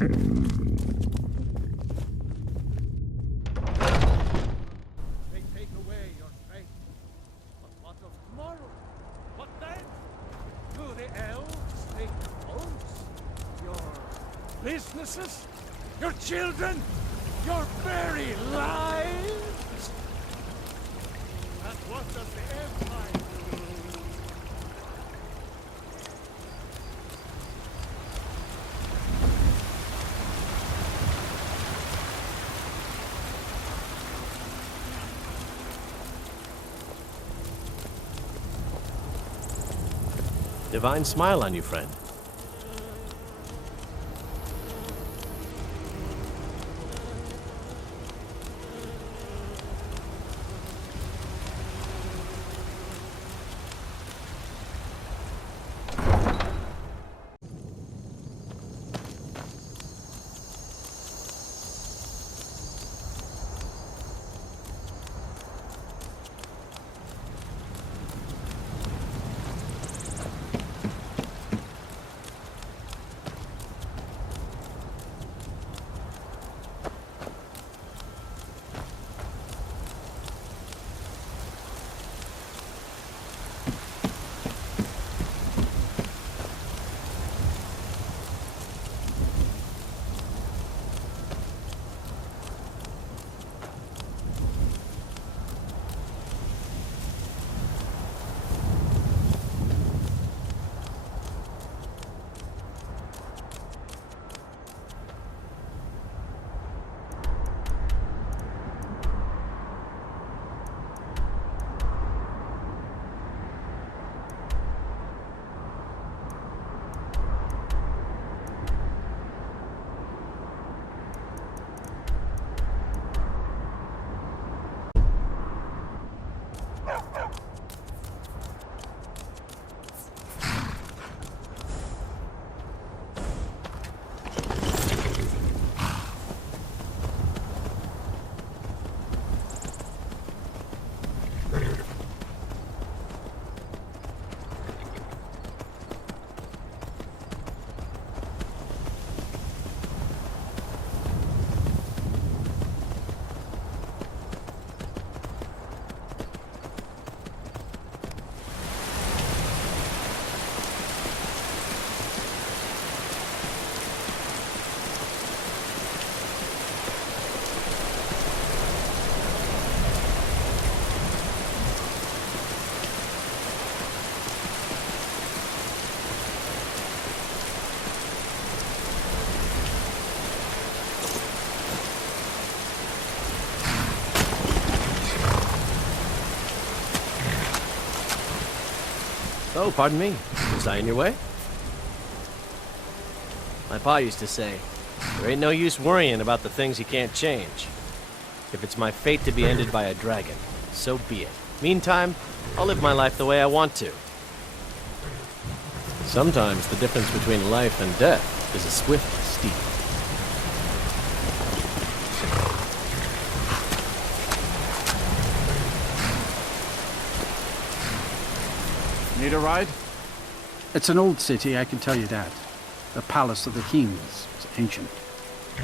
They take away your faith. But what of tomorrow? What then? Do the elves take your homes? Your businesses? Your children? Your very lives? And what does the Empire do? Divine smile on you, friend. Oh, pardon me. Was I in your way? My pa used to say, there ain't no use worrying about the things you can't change. If it's my fate to be ended by a dragon, so be it. Meantime, I'll live my life the way I want to. Sometimes the difference between life and death is a swift steep. Need a ride? It's an old city, I can tell you that. The Palace of the Kings is ancient.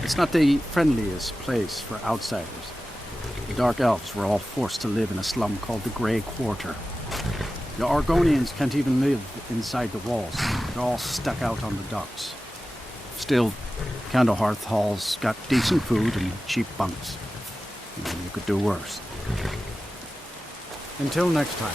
It's not the friendliest place for outsiders. The Dark Elves were all forced to live in a slum called the Grey Quarter. The Argonians can't even live inside the walls. They're all stuck out on the docks. Still, Candlehearth Hall's got decent food and cheap bunks. You could do worse. Until next time.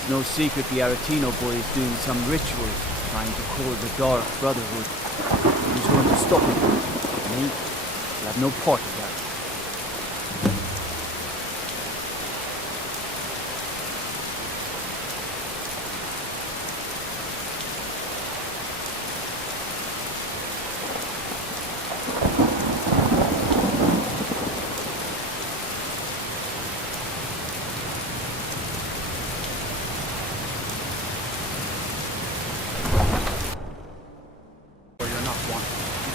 It's no secret the Aretino boy is doing some rituals, trying to call the Dark Brotherhood. Who's going to stop him? Me? I'll have no part of that.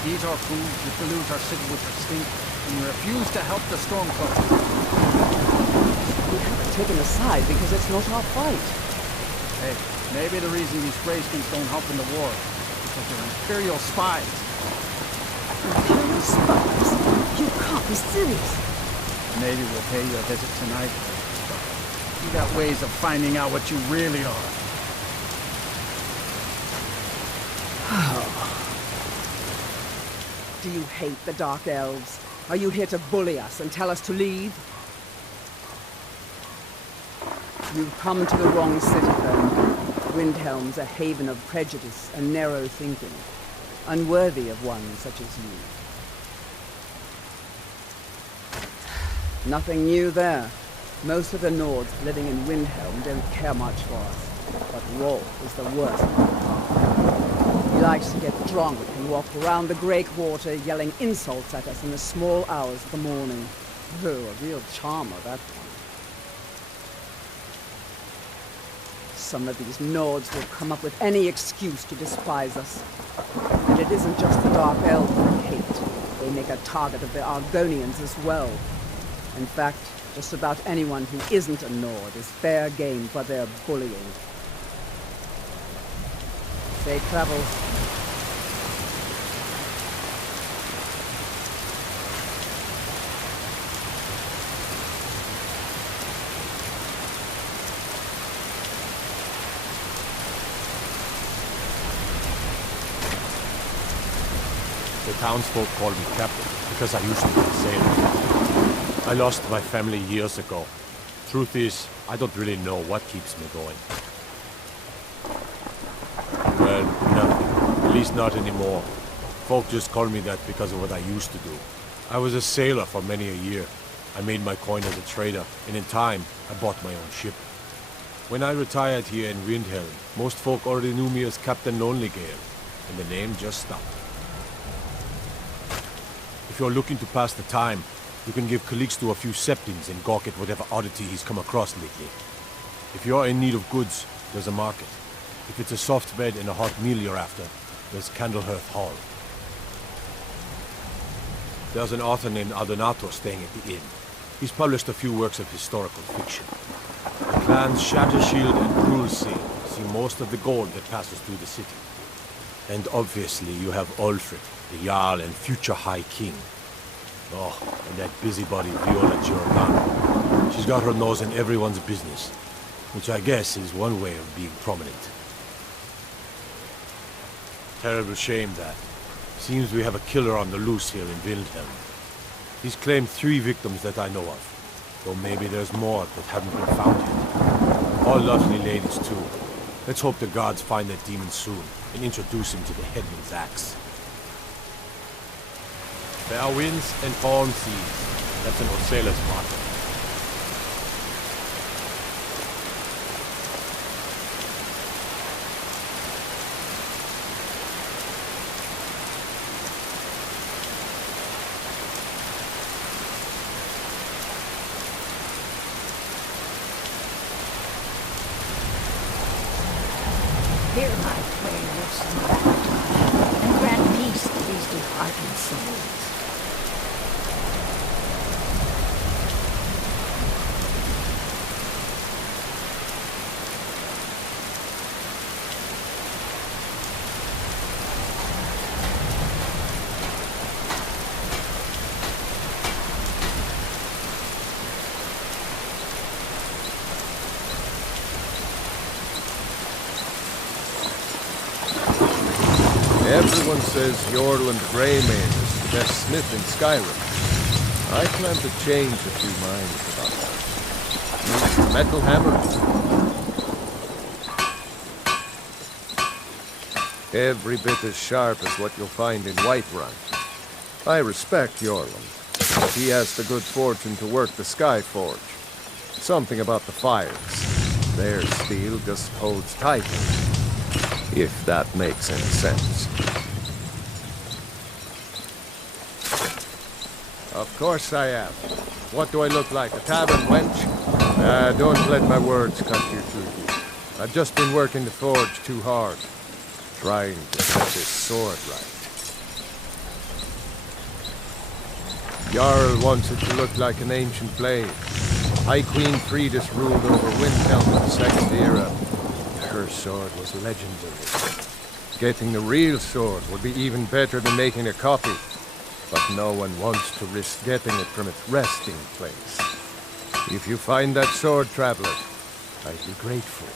These are fools who pollute our city with their stink, and you refuse to help the Stormcloak. We haven't taken a side because it's not our fight. Hey, maybe the reason these Greyskins don't help in the war is because they're Imperial spies. Imperial spies? You can't be serious. Maybe we'll pay you a visit tonight. You got ways of finding out what you really are. Do you hate the Dark Elves? Are you here to bully us and tell us to leave? You've come to the wrong city, then. Windhelm's a haven of prejudice and narrow thinking, unworthy of one such as you. Nothing new there. Most of the Nords living in Windhelm don't care much for us, but Rolf is the worst. He likes to get drunk and walk around the breakwater yelling insults at us in the small hours of the morning. Oh, a real charmer, that one. Some of these Nords will come up with any excuse to despise us. And it isn't just the Dark Elves they hate. They make a target of the Argonians as well. In fact, just about anyone who isn't a Nord is fair game for their bullying. Safe travels. The townsfolk call me captain because I used to be a sailor. I lost my family years ago. Truth is, I don't really know what keeps me going. Well, nothing. At least not anymore. Folk just call me that because of what I used to do. I was a sailor for many a year. I made my coin as a trader, and in time, I bought my own ship. When I retired here in Windhelm, most folk already knew me as Captain Lonelygale, and the name just stuck. If you're looking to pass the time, you can give Calixto a few septings and gawk at whatever oddity he's come across lately. If you're in need of goods, there's a market. If it's a soft bed and a hot meal you're after, there's Candlehearth Hall. There's an author named Aldonato staying at the inn. He's published a few works of historical fiction. The clans Shattershield and Cruelseal see most of the gold that passes through the city. And obviously you have Ulfric, the Jarl and future High King. Oh, and that busybody Viola Giordano. She's got her nose in everyone's business, which I guess is one way of being prominent. Terrible shame that. Seems we have a killer on the loose here in Windhelm. He's claimed 3 victims that I know of, though maybe there's more that haven't been found yet. All lovely ladies too. Let's hope the gods find that demon soon and introduce him to the headman's axe. Fair winds and calm seas. That's an old sailor's motto. Hear my prayers, and grant peace to these departed souls. Everyone says Jorland Greymane is the best smith in Skyrim. I plan to change a few minds about that. Metal hammers. Every bit as sharp as what you'll find in Whiterun. I respect Yorland, but he has the good fortune to work the Skyforge. Something about the fires. Their steel just holds tighter. If that makes any sense. Of course I am. What do I look like, a tavern wench? Don't let my words cut you too deep. I've just been working the forge too hard. Trying to set this sword right. Jarl wants it to look like an ancient blade. High Queen Fridis ruled over Windhelm in the Second Era. Her sword was legendary. Getting the real sword would be even better than making a copy. But no one wants to risk getting it from its resting place. If you find that sword, traveler, I'd be grateful.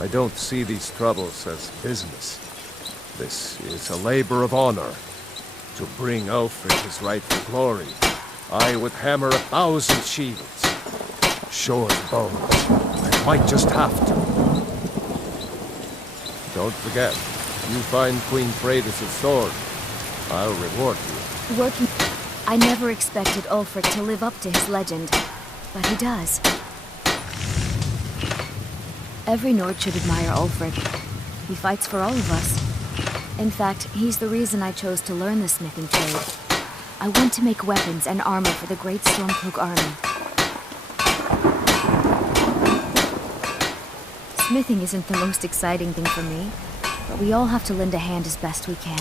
I don't see these troubles as business. This is a labor of honor. To bring Ulfric his rightful glory, I would hammer 1,000 shields. Short bones. I might just have to. Don't forget, you find Queen Freydis' sword, I'll reward you. Working... I never expected Ulfric to live up to his legend, but he does. Every Nord should admire Ulfric. He fights for all of us. In fact, he's the reason I chose to learn the smithing trade. I want to make weapons and armor for the great Stormcloak army. Smithing isn't the most exciting thing for me, but we all have to lend a hand as best we can.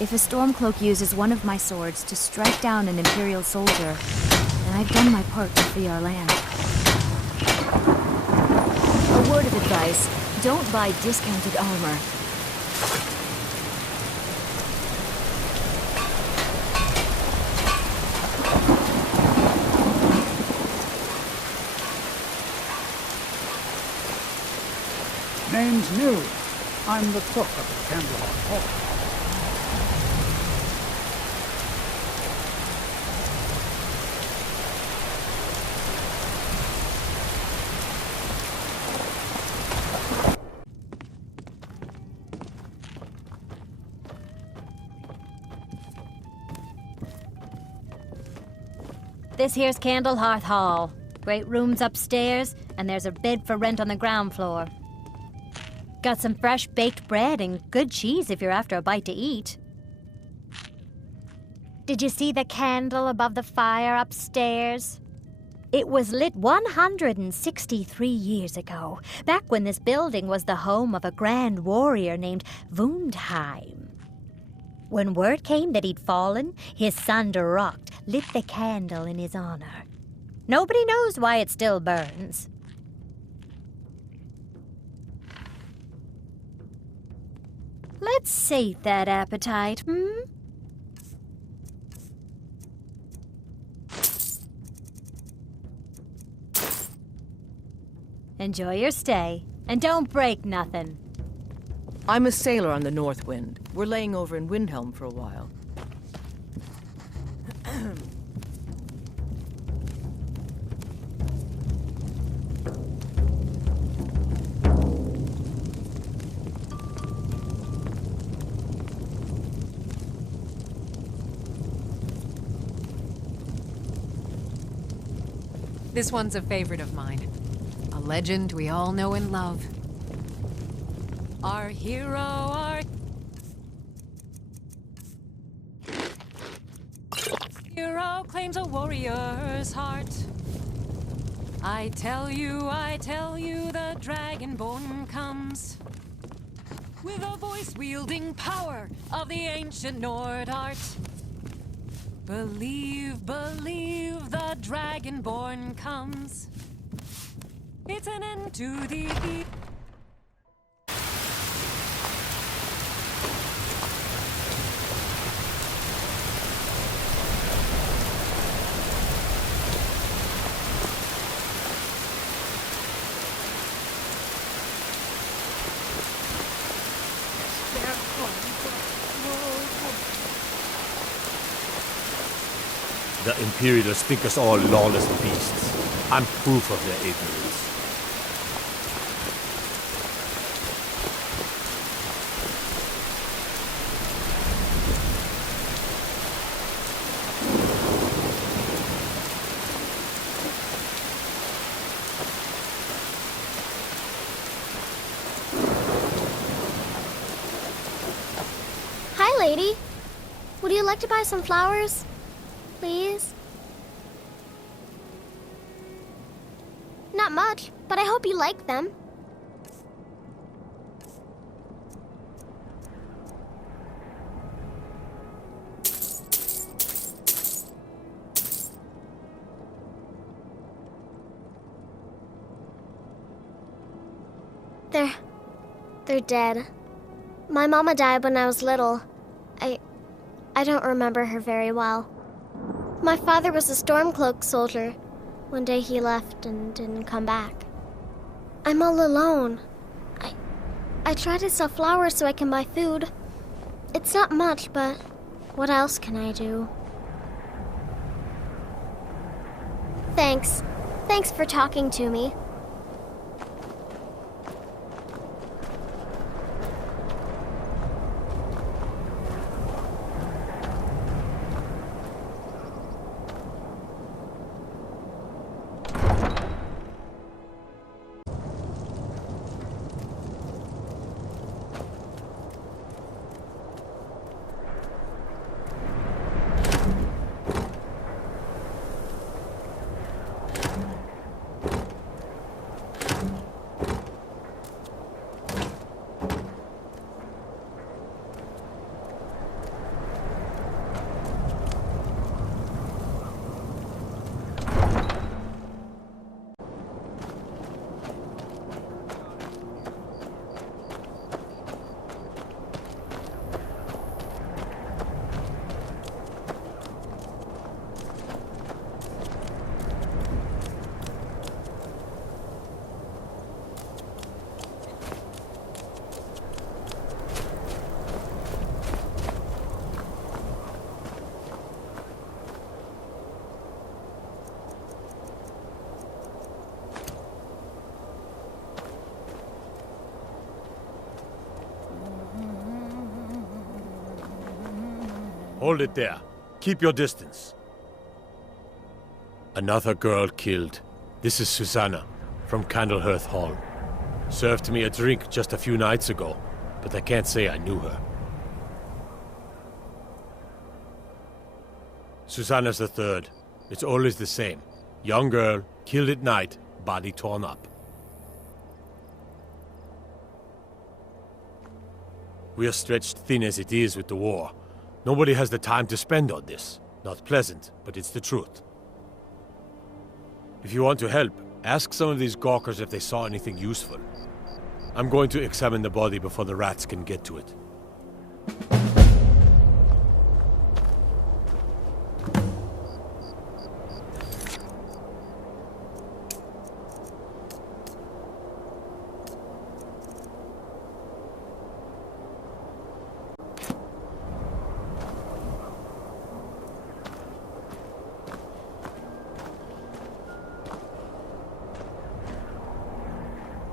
If a Stormcloak uses one of my swords to strike down an Imperial soldier, then I've done my part to free our land. A word of advice, don't buy discounted armor. Name's New. I'm the cook of the Candlehearth Hall. This here's Candlehearth Hall. Great rooms upstairs, and there's a bed for rent on the ground floor. Got some fresh baked bread and good cheese if you're after a bite to eat. Did you see the candle above the fire upstairs? It was lit 163 years ago, back when this building was the home of a grand warrior named Wundheim. When word came that he'd fallen, his son Dorocht lit the candle in his honor. Nobody knows why it still burns. Let's sate that appetite, Enjoy your stay, and don't break nothing. I'm a sailor on the North Wind. We're laying over in Windhelm for a while. This one's a favorite of mine. A legend we all know and love. Our hero claims a warrior's heart. I tell you, the Dragonborn comes. With a voice-wielding power of the ancient Nord art. Believe, the Dragonborn comes. It's an end to the... The Imperials think us all lawless beasts. I'm proof of their ignorance. Hi, lady. Would you like to buy some flowers? Please? Not much, but I hope you like them. They're dead. My mama died when I was little. I don't remember her very well. My father was a Stormcloak soldier. One day he left and didn't come back. I'm all alone. I try to sell flowers so I can buy food. It's not much, but what else can I do? Thanks. Thanks for talking to me. Hold it there. Keep your distance. Another girl killed. This is Susanna, from Candlehearth Hall. Served me a drink just a few nights ago, but I can't say I knew her. Susanna's the third. It's always the same. Young girl, killed at night, body torn up. We are stretched thin as it is with the war. Nobody has the time to spend on this. Not pleasant, but it's the truth. If you want to help, ask some of these gawkers if they saw anything useful. I'm going to examine the body before the rats can get to it.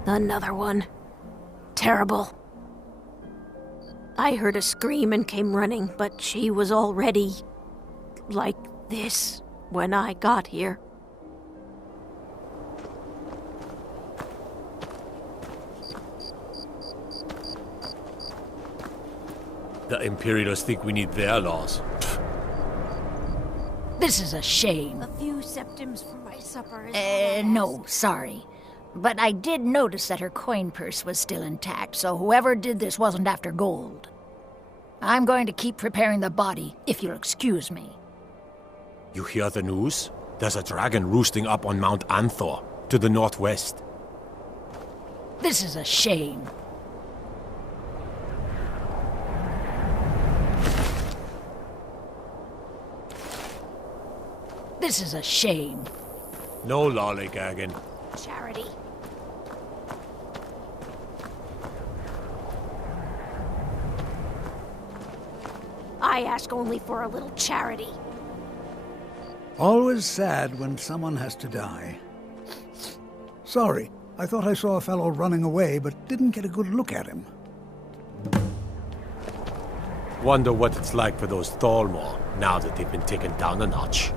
Another one. Terrible. I heard a scream and came running, but she was already like this when I got here. The Imperials think we need their laws. This is a shame. A few septims for my supper is no, sorry. But I did notice that her coin purse was still intact, so whoever did this wasn't after gold. I'm going to keep preparing the body, if you'll excuse me. You hear the news? There's a dragon roosting up on Mount Anthor, to the northwest. This is a shame. This is a shame. No lollygagging. Charity. I ask only for a little charity. Always sad when someone has to die. Sorry, I thought I saw a fellow running away, but didn't get a good look at him. Wonder what it's like for those Thalmor, now that they've been taken down a notch.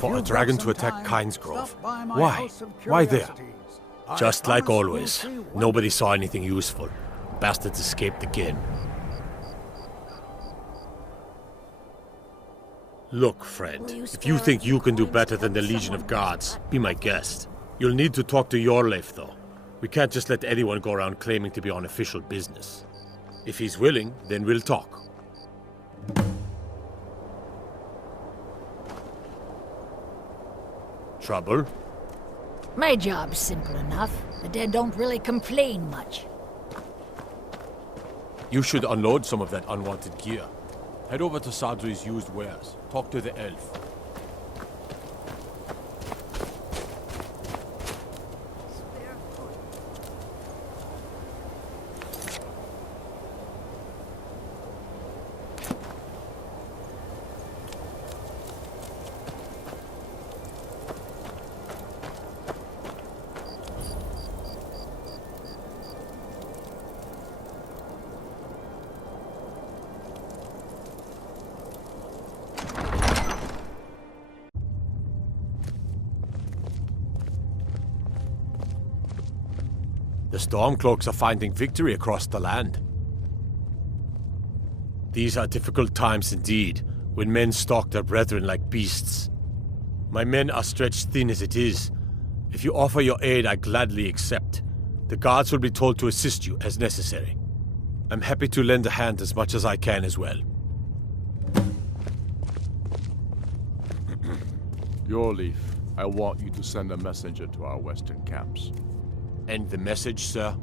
For a dragon to attack Kynesgrove. Why? Why there? Just like always. Nobody saw anything useful. Bastards escaped again. Look, friend, if you think you can do better than the Legion of Guards, be my guest. You'll need to talk to Yorleif, though. We can't just let anyone go around claiming to be on official business. If he's willing, then we'll talk. Trouble? My job's simple enough. The dead don't really complain much. You should unload some of that unwanted gear. Head over to Sadri's used wares. Talk to the elf. The Stormcloaks are finding victory across the land. These are difficult times indeed, when men stalk their brethren like beasts. My men are stretched thin as it is. If you offer your aid, I gladly accept. The guards will be told to assist you as necessary. I'm happy to lend a hand as much as I can as well. Yorleif, I want you to send a messenger to our western camps. And the message, sir?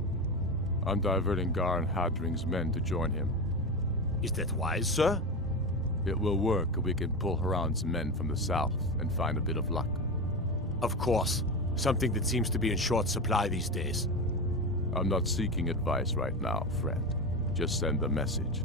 I'm diverting Gar and Hadring's men to join him. Is that wise, sir? It will work if we can pull Haran's men from the south and find a bit of luck. Of course. Something that seems to be in short supply these days. I'm not seeking advice right now, friend. Just send the message.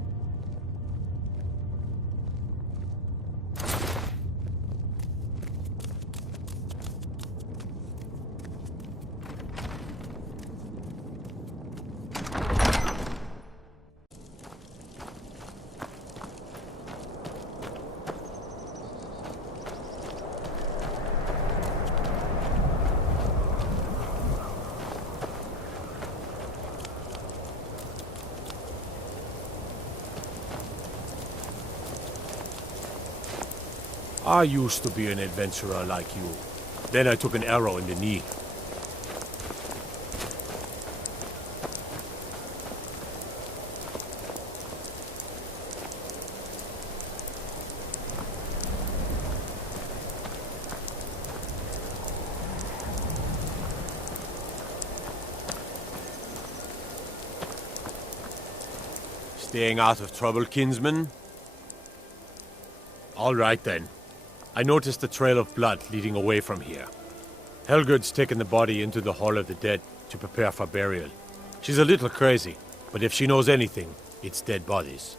I used to be an adventurer like you. Then I took an arrow in the knee. Staying out of trouble, kinsman? All right then. I noticed a trail of blood leading away from here. Helgerd's taken the body into the Hall of the Dead to prepare for burial. She's a little crazy, but if she knows anything, it's dead bodies.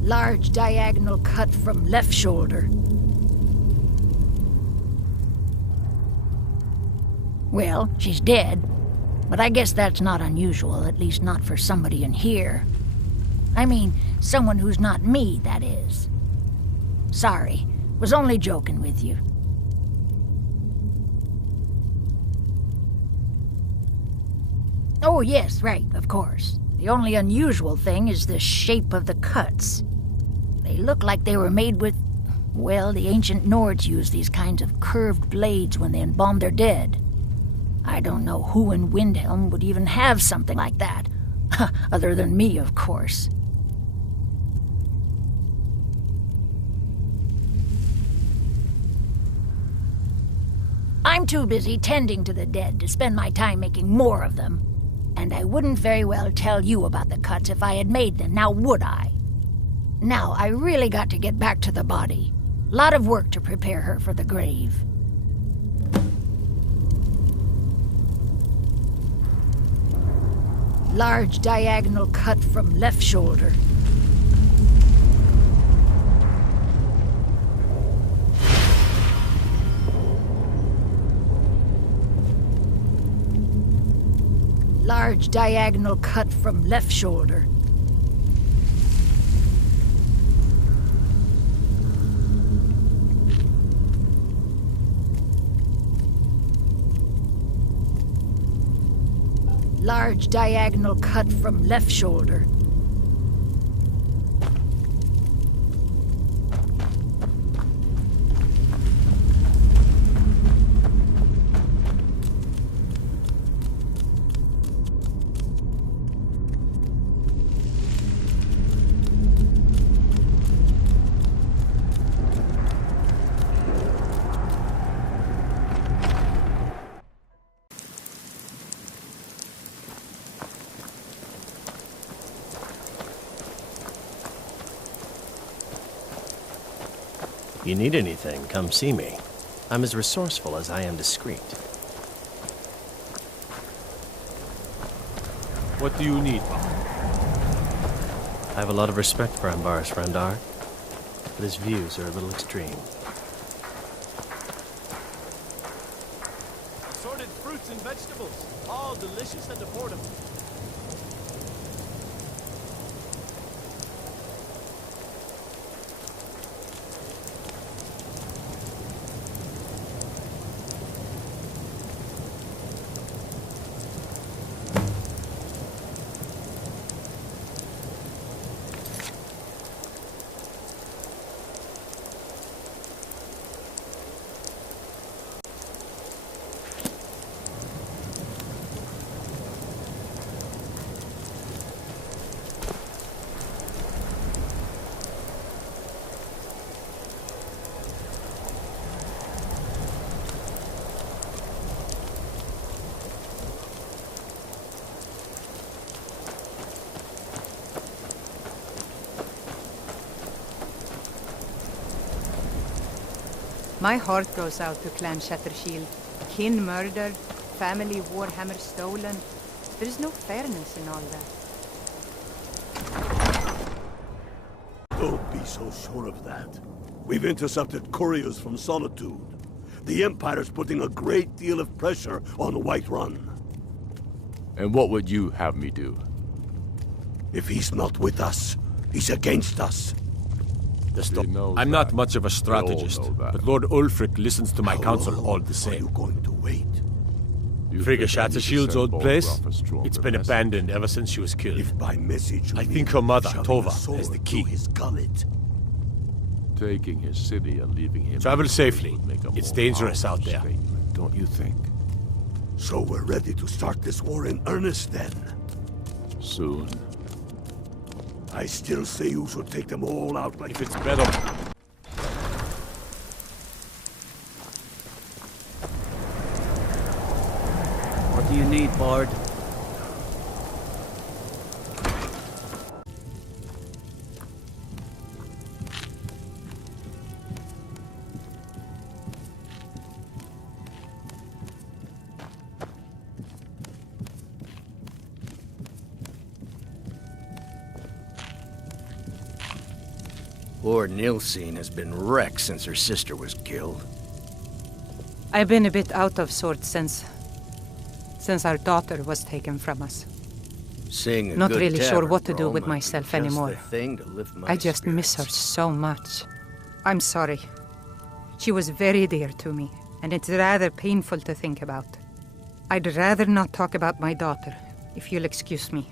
Large diagonal cut from left shoulder. Well, she's dead, but I guess that's not unusual, at least not for somebody in here. I mean, someone who's not me, that is. Sorry, was only joking with you. Oh, yes, right, of course. The only unusual thing is the shape of the cuts. They look like they were made with... Well, the ancient Nords used these kinds of curved blades when they embalmed their dead. I don't know who in Windhelm would even have something like that. Other than me, of course. I'm too busy tending to the dead to spend my time making more of them. And I wouldn't very well tell you about the cuts if I had made them, now would I? Now, I really got to get back to the body. Lot of work to prepare her for the grave. Large diagonal cut from left shoulder. Large diagonal cut from left shoulder. Large diagonal cut from left shoulder. If you need anything, come see me. I'm as resourceful as I am discreet. What do you need? I have a lot of respect for Ambaris Randar, but his views are a little extreme. Assorted fruits and vegetables, all delicious and affordable. My heart goes out to Clan Shattershield. Kin murdered, family warhammer stolen. There is no fairness in all that. Don't be so sure of that. We've intercepted couriers from Solitude. The Empire's putting a great deal of pressure on Whiterun. And what would you have me do? If he's not with us, he's against us. I'm not much of a strategist, but Lord Ulfric listens to my counsel all the same. Are you going to wait? Frigga Shattershield's old place? It's been abandoned ever since she was killed. If by message I think her mother, Tova, has the key. His gullet. Taking his city and leaving him... Travel safely. It's dangerous out there. Don't you think? So we're ready to start this war in earnest then? Soon. I still say you should take them all out like... If it's better... What do you need, Bard? Poor Nilsine has been wrecked since her sister was killed. I've been a bit out of sorts since our daughter was taken from us. Not really sure what to do with myself anymore. I just miss her so much. I'm sorry. She was very dear to me, and it's rather painful to think about. I'd rather not talk about my daughter, if you'll excuse me.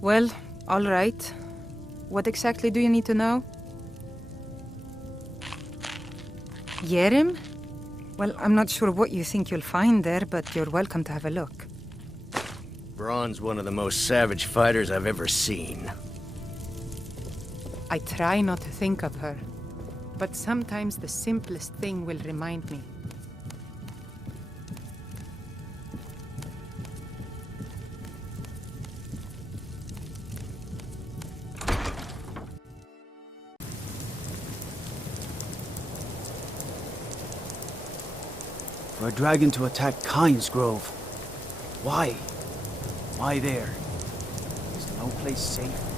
Well, all right. What exactly do you need to know? Yerim? Well, I'm not sure what you think you'll find there, but you're welcome to have a look. Braun's one of the most savage fighters I've ever seen. I try not to think of her, but sometimes the simplest thing will remind me. For a dragon to attack Kyne's Grove. Why? Why there? Is no place safe?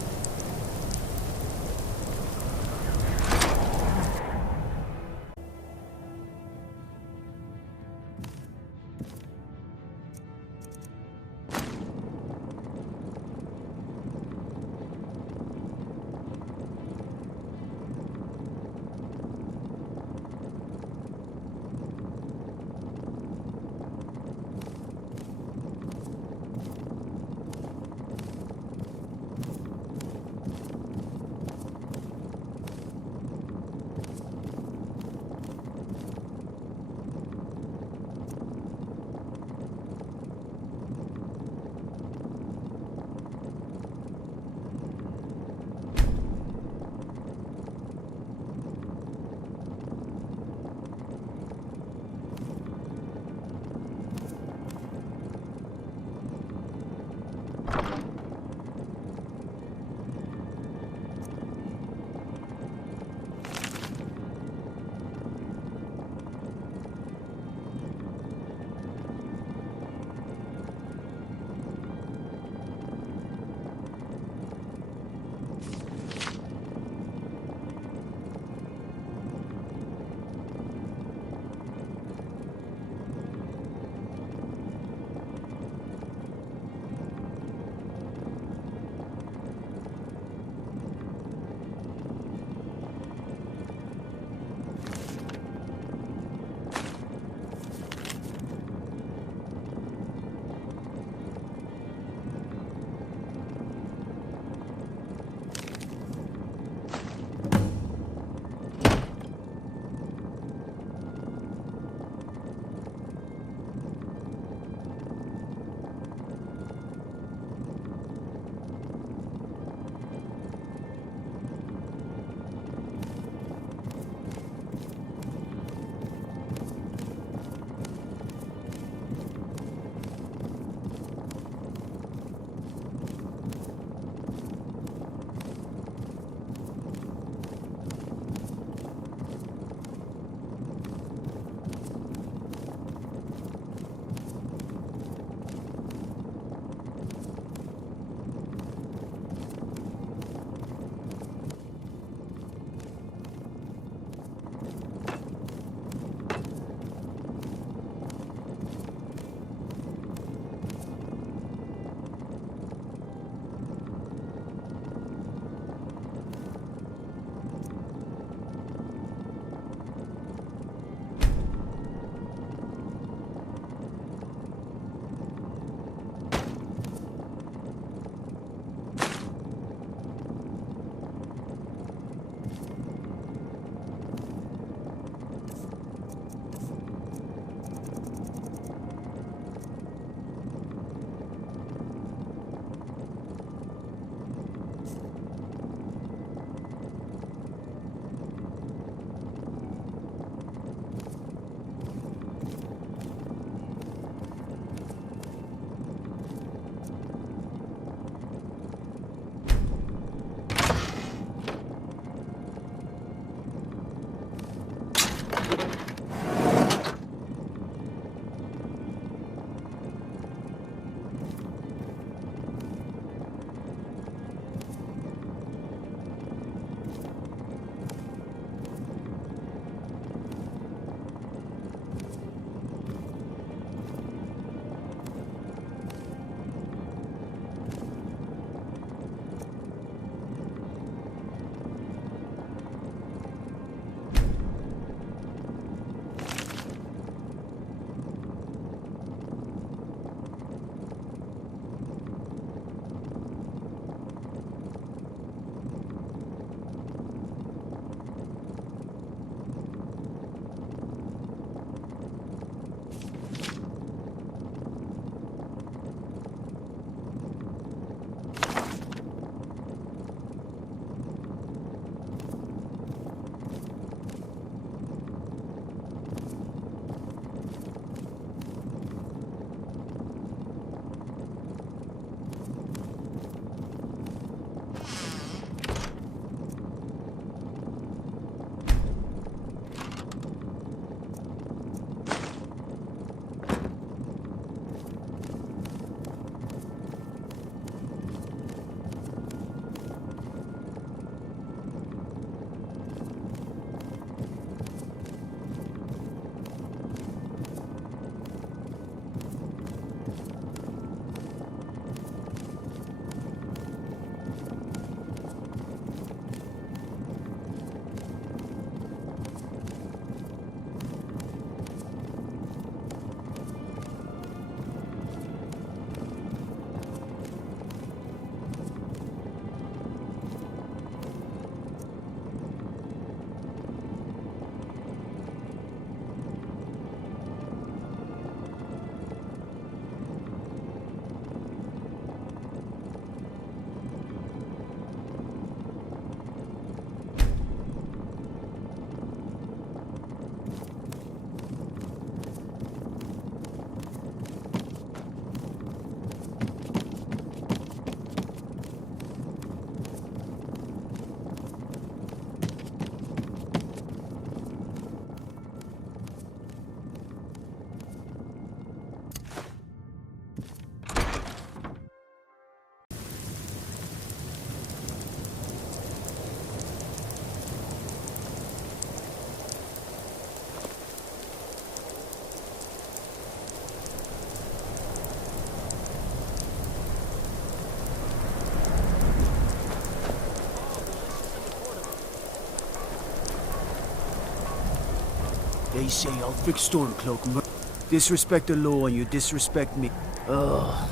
They say Ulfric Stormcloak disrespect the law and you disrespect me. Ugh.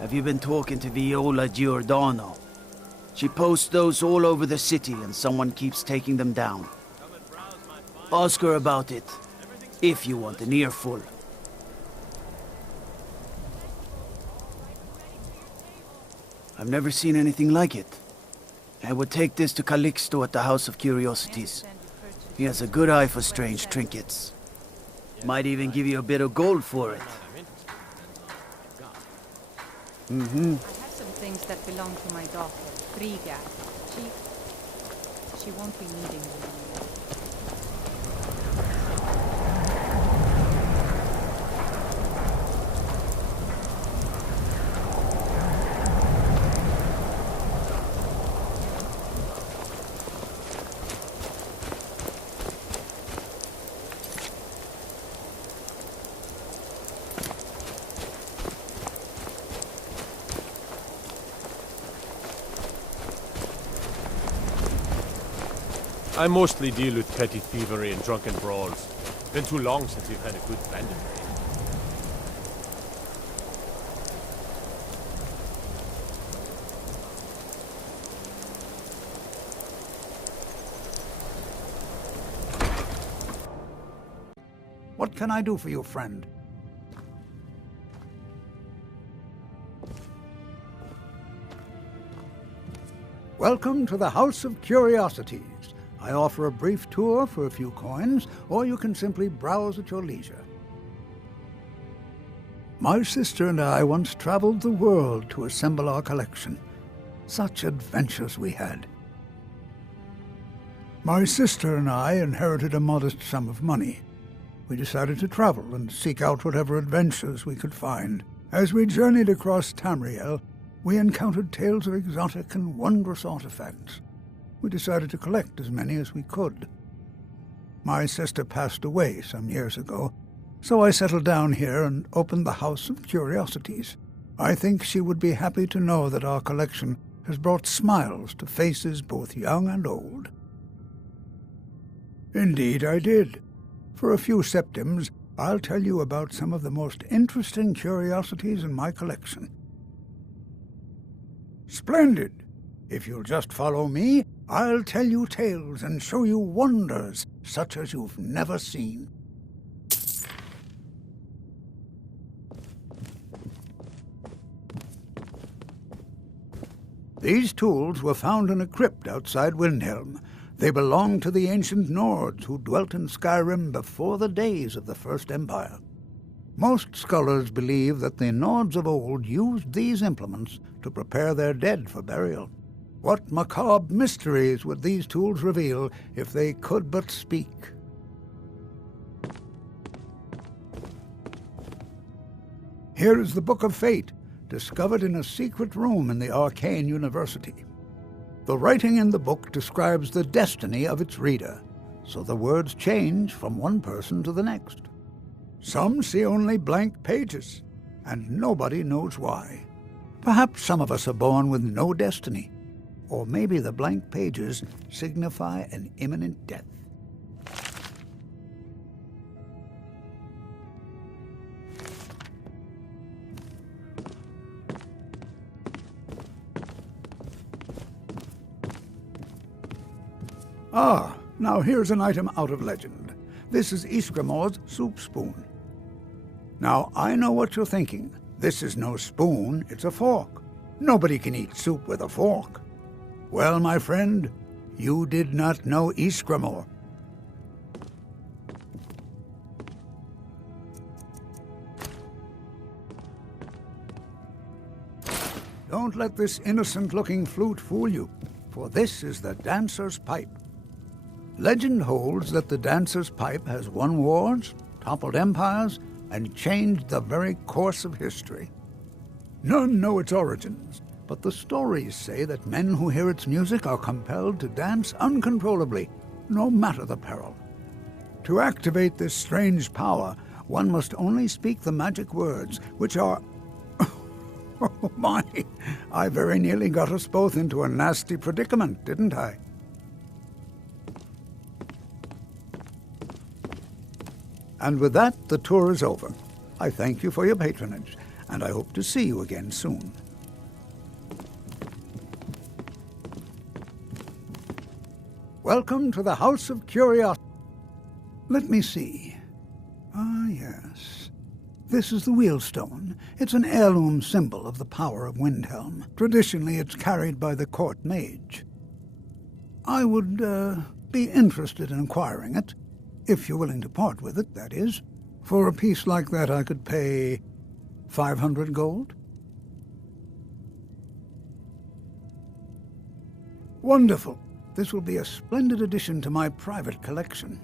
Have you been talking to Viola Giordano? She posts those all over the city and someone keeps taking them down. Ask her about it, if you want an earful. I've never seen anything like it. I would take this to Calixto at the House of Curiosities. He has a good eye for strange trinkets. Might even give you a bit of gold for it. Mm-hmm. I have some things that belong to my daughter, Frigga. She won't be needing them anymore. I mostly deal with petty thievery and drunken brawls. Been too long since we've had a good bandit raid. What can I do for you, friend? Welcome to the House of Curiosities. I offer a brief tour for a few coins, or you can simply browse at your leisure. My sister and I once traveled the world to assemble our collection. Such adventures we had. My sister and I inherited a modest sum of money. We decided to travel and seek out whatever adventures we could find. As we journeyed across Tamriel, we encountered tales of exotic and wondrous artifacts. We decided to collect as many as we could. My sister passed away some years ago, so I settled down here and opened the House of Curiosities. I think she would be happy to know that our collection has brought smiles to faces both young and old. Indeed, I did. For a few septims, I'll tell you about some of the most interesting curiosities in my collection. Splendid! If you'll just follow me, I'll tell you tales and show you wonders such as you've never seen. These tools were found in a crypt outside Windhelm. They belonged to the ancient Nords who dwelt in Skyrim before the days of the First Empire. Most scholars believe that the Nords of old used these implements to prepare their dead for burial. What macabre mysteries would these tools reveal if they could but speak? Here is the Book of Fate, discovered in a secret room in the Arcane University. The writing in the book describes the destiny of its reader, so the words change from one person to the next. Some see only blank pages, and nobody knows why. Perhaps some of us are born with no destiny, or maybe the blank pages signify an imminent death. Ah, now here's an item out of legend. This is Ysgramor's soup spoon. Now, I know what you're thinking. This is no spoon, it's a fork. Nobody can eat soup with a fork. Well, my friend, you did not know Ysgramor. Don't let this innocent-looking flute fool you, for this is the dancer's pipe. Legend holds that the dancer's pipe has won wars, toppled empires, and changed the very course of history. None know its origins, but the stories say that men who hear its music are compelled to dance uncontrollably, no matter the peril. To activate this strange power, one must only speak the magic words, which are... Oh my, I very nearly got us both into a nasty predicament, didn't I? And with that, the tour is over. I thank you for your patronage, and I hope to see you again soon. Welcome to the House of Curiosity. Let me see. Ah, yes. This is the Wheelstone. It's an heirloom symbol of the power of Windhelm. Traditionally, it's carried by the court mage. I would, be interested in acquiring it, if you're willing to part with it, that is. For a piece like that, I could pay 500 gold. Wonderful. This will be a splendid addition to my private collection.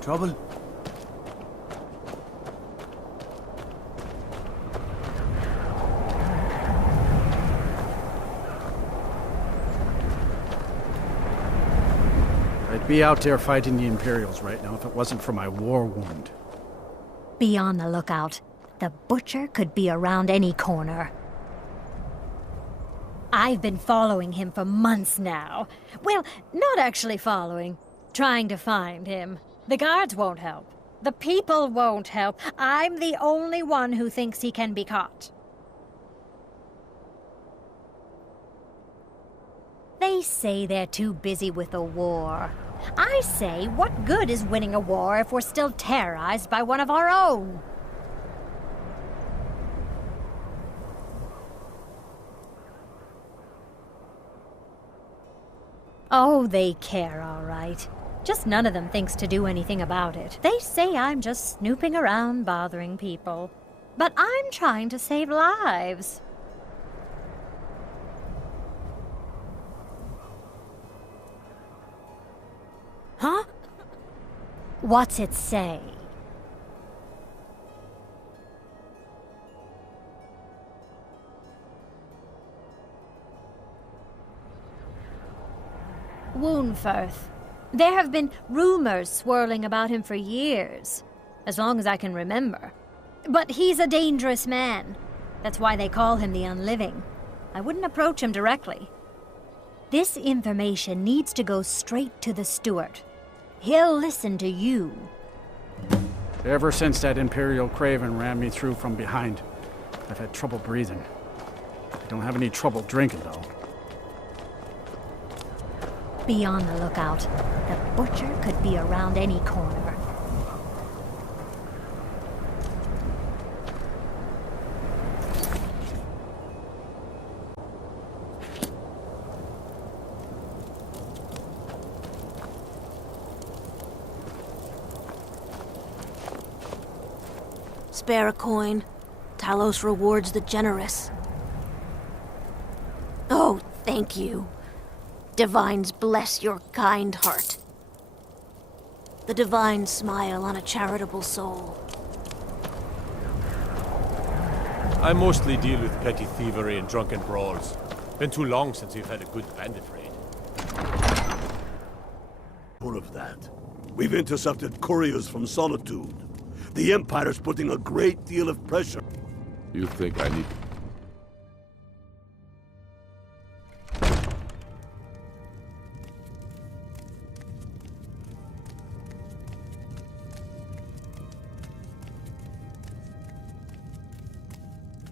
Trouble? I'd be out there fighting the Imperials right now if it wasn't for my war wound. Be on the lookout. The butcher could be around any corner. I've been following him for months now. Well, not actually following. Trying to find him. The guards won't help. The people won't help. I'm the only one who thinks he can be caught. They say they're too busy with the war. I say, what good is winning a war if we're still terrorized by one of our own? Oh, they care, all right. Just none of them thinks to do anything about it. They say I'm just snooping around bothering people. But I'm trying to save lives. Huh? What's it say? Woundfirth. There have been rumors swirling about him for years, as long as I can remember. But he's a dangerous man. That's why they call him the Unliving. I wouldn't approach him directly. This information needs to go straight to the steward. He'll listen to you. Ever since that Imperial Craven ran me through from behind, I've had trouble breathing. I don't have any trouble drinking, though. Be on the lookout. The butcher could be around any corner. Spare a coin. Talos rewards the generous. Oh, thank you. Divines bless your kind heart. The divine smile on a charitable soul. I mostly deal with petty thievery and drunken brawls. Been too long since we've had a good bandit raid. More of that. We've intercepted couriers from Solitude. The Empire's putting a great deal of pressure. You think I need...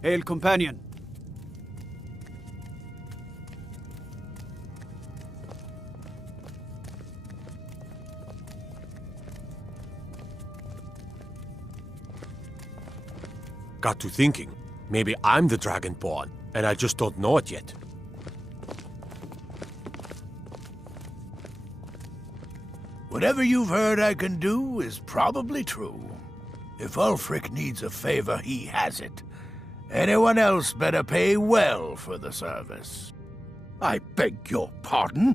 Hail, companion. Got to thinking. Maybe I'm the Dragonborn, and I just don't know it yet. Whatever you've heard I can do is probably true. If Ulfric needs a favor, he has it. Anyone else better pay well for the service. I beg your pardon?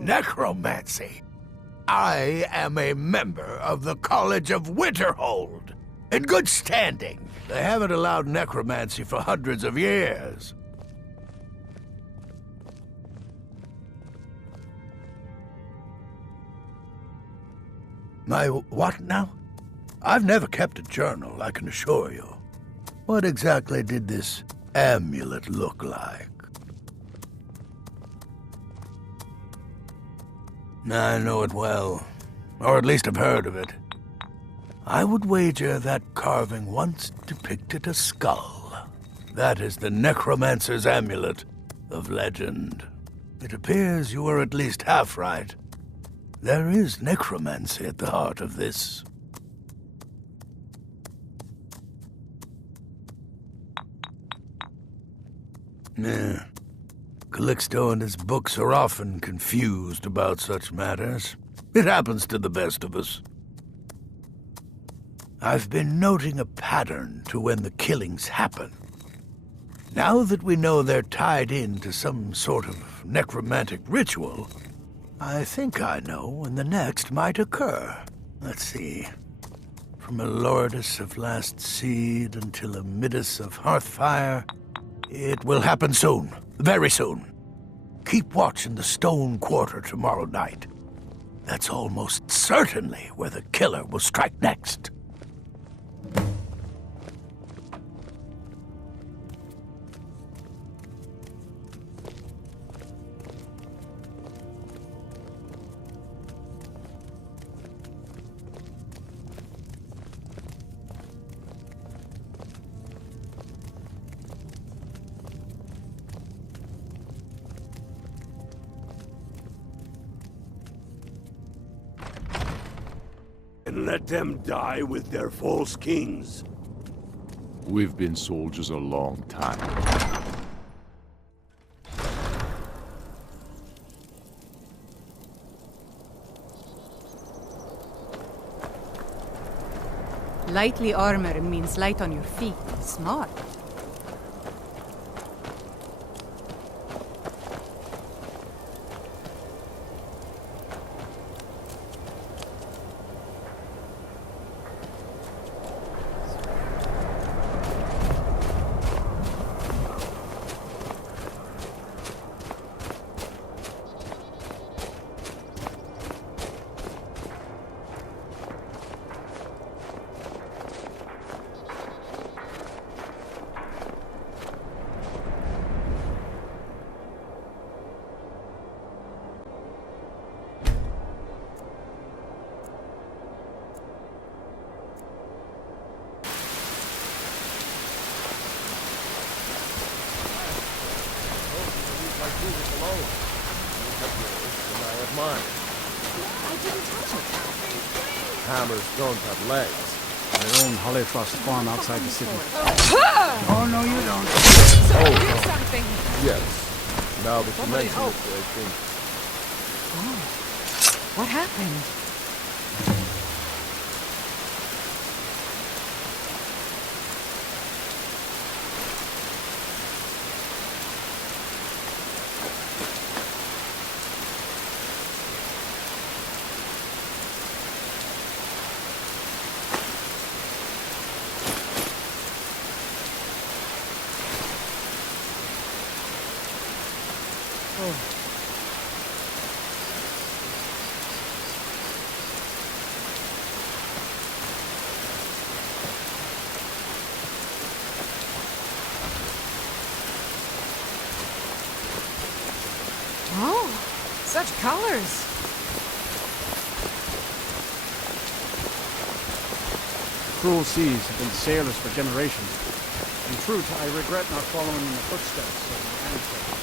Necromancy. I am a member of the College of Winterhold. In good standing. They haven't allowed necromancy for hundreds of years. My what now? I've never kept a journal, I can assure you. What exactly did this amulet look like? I know it well, or at least I've heard of it. I would wager that carving once depicted a skull. That is the necromancer's amulet of legend. It appears you were at least half right. There is necromancy at the heart of this. Yeah. Calixto and his books are often confused about such matters. It happens to the best of us. I've been noting a pattern to when the killings happen. Now that we know they're tied in to some sort of necromantic ritual, I think I know when the next might occur. Let's see. From a Lordus of Last Seed until a Midas of Hearthfire, it will happen soon. Very soon. Keep watch in the Stone Quarter tomorrow night. That's almost certainly where the killer will strike next. And let them die with their false kings. We've been soldiers a long time. Lightly armored means light on your feet. Smart. Hammers don't have legs. Their own Holyfrost farm outside the city. Oh, no, you don't. Oh, something. yes. Now that you mention it, I think... Oh. What happened? Oh, such colors. The cruel seas have been sailors for generations. In truth, I regret not following in the footsteps of my ancestors.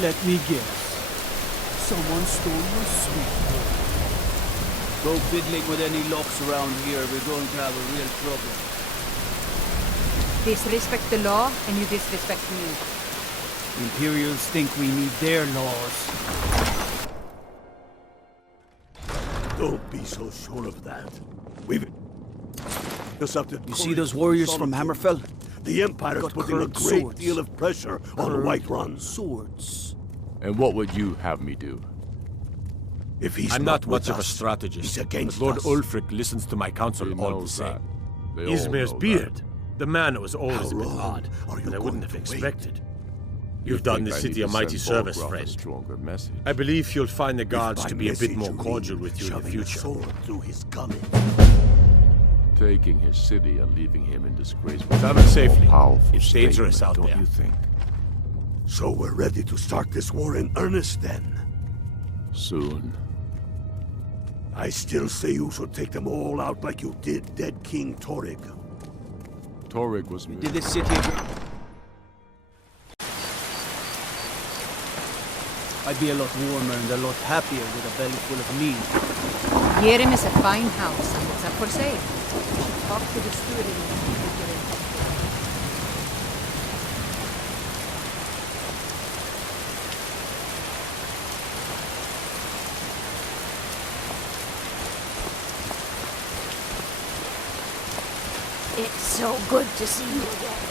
Let me guess. Someone stole your sweet boy. Go fiddling with any locks around here, we're going to have a real problem. Disrespect the law, and you disrespect me. Imperials think we need their laws. Don't be so sure of that. We've... You see those warriors from Hammerfell? The Empire's putting a great deal of pressure on the Whiterun. Swords. And what would you have me do? If he's I'm not much of a us, strategist, he's against but Lord us. Ulfric listens to my counsel He all the knows same. that. They all Ismir's know beard. that. The man was always How a bit long odd, are you but I going wouldn't have to wait? expected. You You've done think the I city need a to mighty send service, Borgroth a friend. stronger message? I believe you'll find the If guards by to be a bit message more you cordial mean with you in the shoving a future. sword through his gullet. Taking his city and leaving him in disgrace. Travel safely. Powerful It's dangerous statement, out don't there. you think? So we're ready to start this war in earnest then. Soon. I still say you should take them all out like you did dead King Torrig. Torrig was Did this city... I'd be a lot warmer and a lot happier with a belly full of meat. Yerim is a fine house, and it's up for sale. You should talk to the steward and see if you're interested. It's so good to see you again.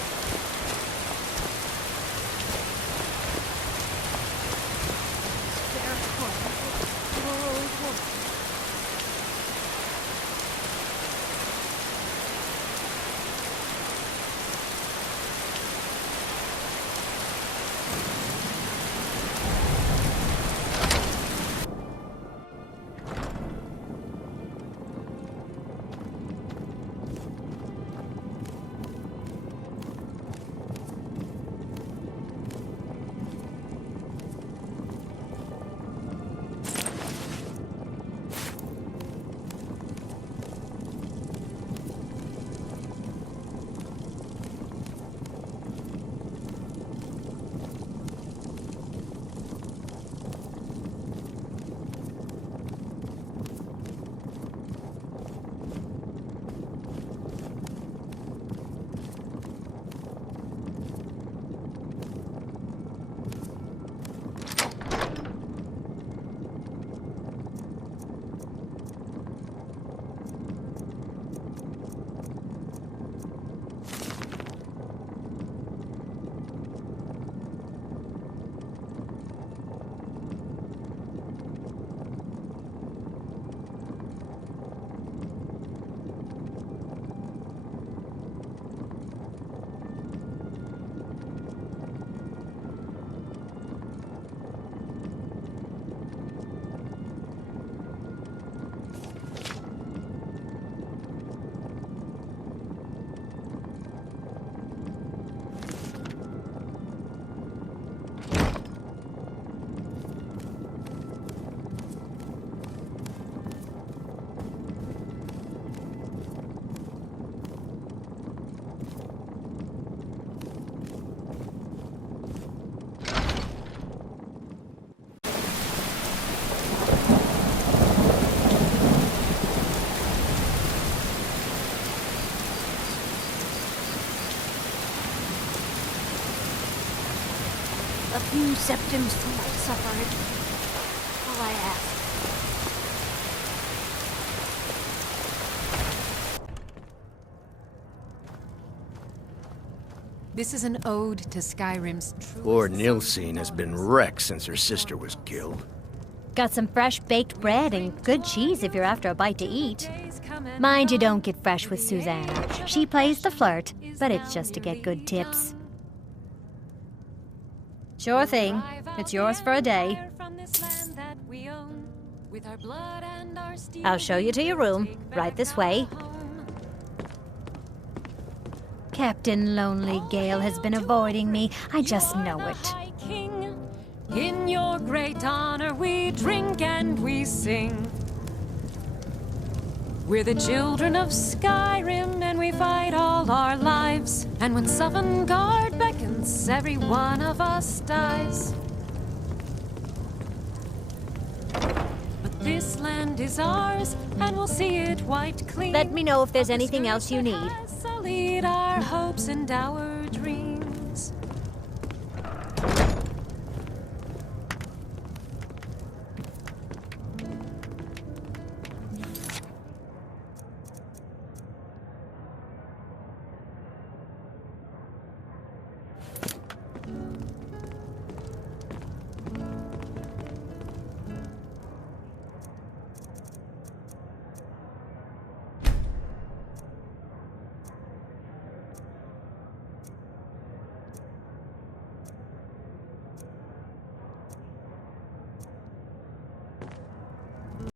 A few septims for my supper. All I ask. This is an ode to Skyrim's true. Poor Nilsine has been wrecked since her sister was killed. Got some fresh baked bread and good cheese if you're after a bite to eat. Mind you don't get fresh with Susanna. She plays the flirt, but it's just to get good tips. Sure thing. It's yours for a day. I'll show you to your room. Right this way. Captain Lonely Gale has been avoiding me. I just know it. In your great honor we drink and we sing. We're the children of Skyrim and we fight all our lives. And when Sovngarde beckons, every one of us dies. But this land is ours and we'll see it wiped clean. Let me know if there's anything else you need. Lead our hopes and our dreams.